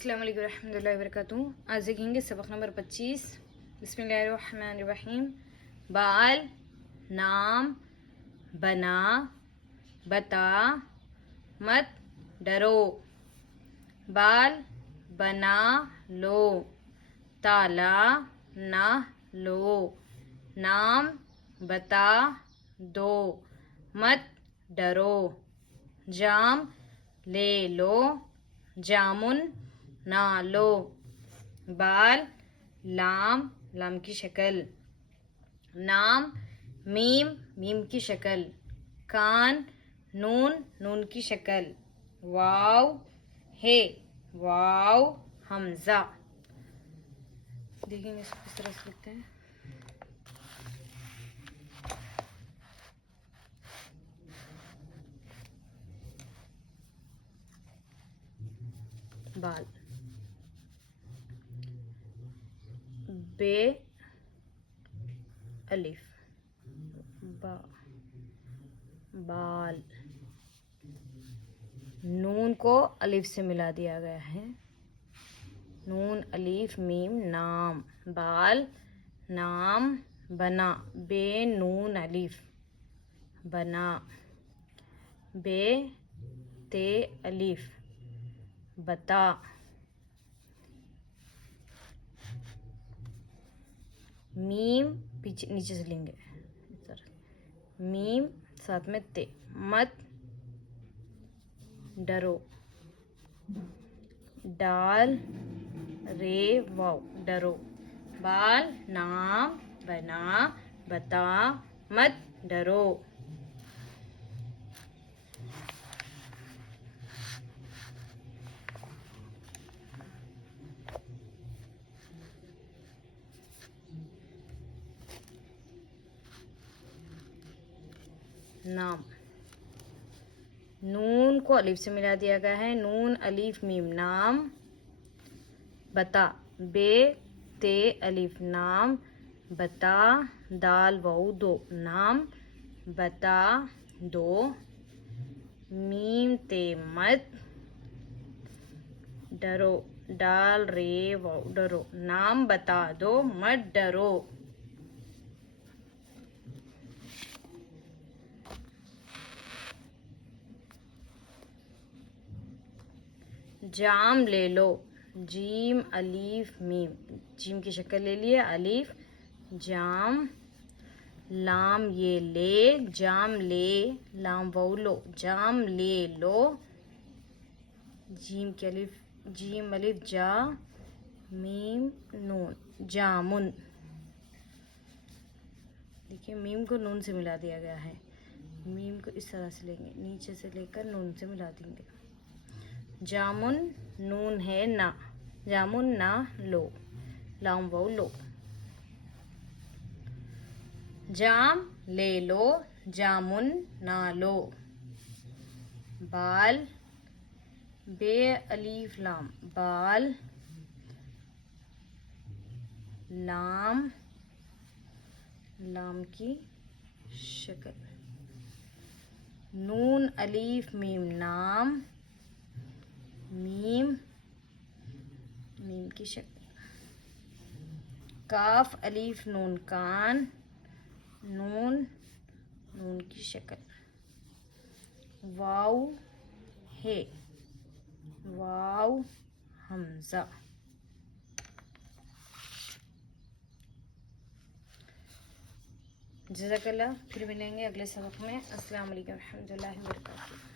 अस्सलाम वालेकुम रहमतुल्लाहि व बरकातुहू। आज देखेंगे सबक नंबर 25। बिस्मिल्लाहिर्रहमानिर्रहीम। बाल, नाम, बना, बता, मत डरो। बाल बना लो, ताला ना लो, नाम बता दो, मत डरो। जाम ले लो, जामुन ना लो। बाल लाम, लाम की शक्ल। नाम मीम, मीम की शक्ल। कान नून, नून की शक्ल। वाव है, वाव हमजा। देखेंगे इसको किस तरह से लिखते हैं। बाल, बे अलिफ, बा, बाल। नून को अलिफ से मिला दिया गया है। नून अलिफ मीम नाम। बाल नाम बना, बे नून अलिफ बना। बे ते अलिफ बता। मीम पीछे नीचे से लेंगे, मीम साथ में ते। मत डरो। डाल रे वाव डरो। बाल नाम बना बता मत डरो। नाम, नून को अलिफ से मिला दिया गया है। नून अलिफ मीम नाम। बता, बे ते अलिफ नाम बता। दाल वाऊ दो नाम बता दो। मीम ते मत डरो। डाल रे वाऊ डरो, नाम बता दो मत डरो। जाम ले लो, जीम अलीफ मीम, जीम की शक्ल ले लिए अलीफ जाम। लाम ये ले, जाम ले लाम वाऊ लो, जाम ले लो। जीम की अलिफ, जीम अलिफ जा मीम नून जामुन। देखिए मीम को नून से मिला दिया गया है। मीम को इस तरह से लेंगे, नीचे से लेकर नून से मिला देंगे। जामुन नून है ना, जामुन ना लो, लाम वाऊ लो। जाम ले लो, जामुन ना लो। बाल, बे अलीफ लाम बाल। लाम, लाम की शक्ल। नून अलीफ मीम नाम। मीम, मीम की शक्ल। काफ अलीफ नून कान। नून, नून की शक्ल। वाव है, वाव हमजा। जज़ाकल्लाह। फिर मिलेंगे अगले सबक में। अस्सलाम वालेकुम रहमतुल्लाहि व बरकातुहू।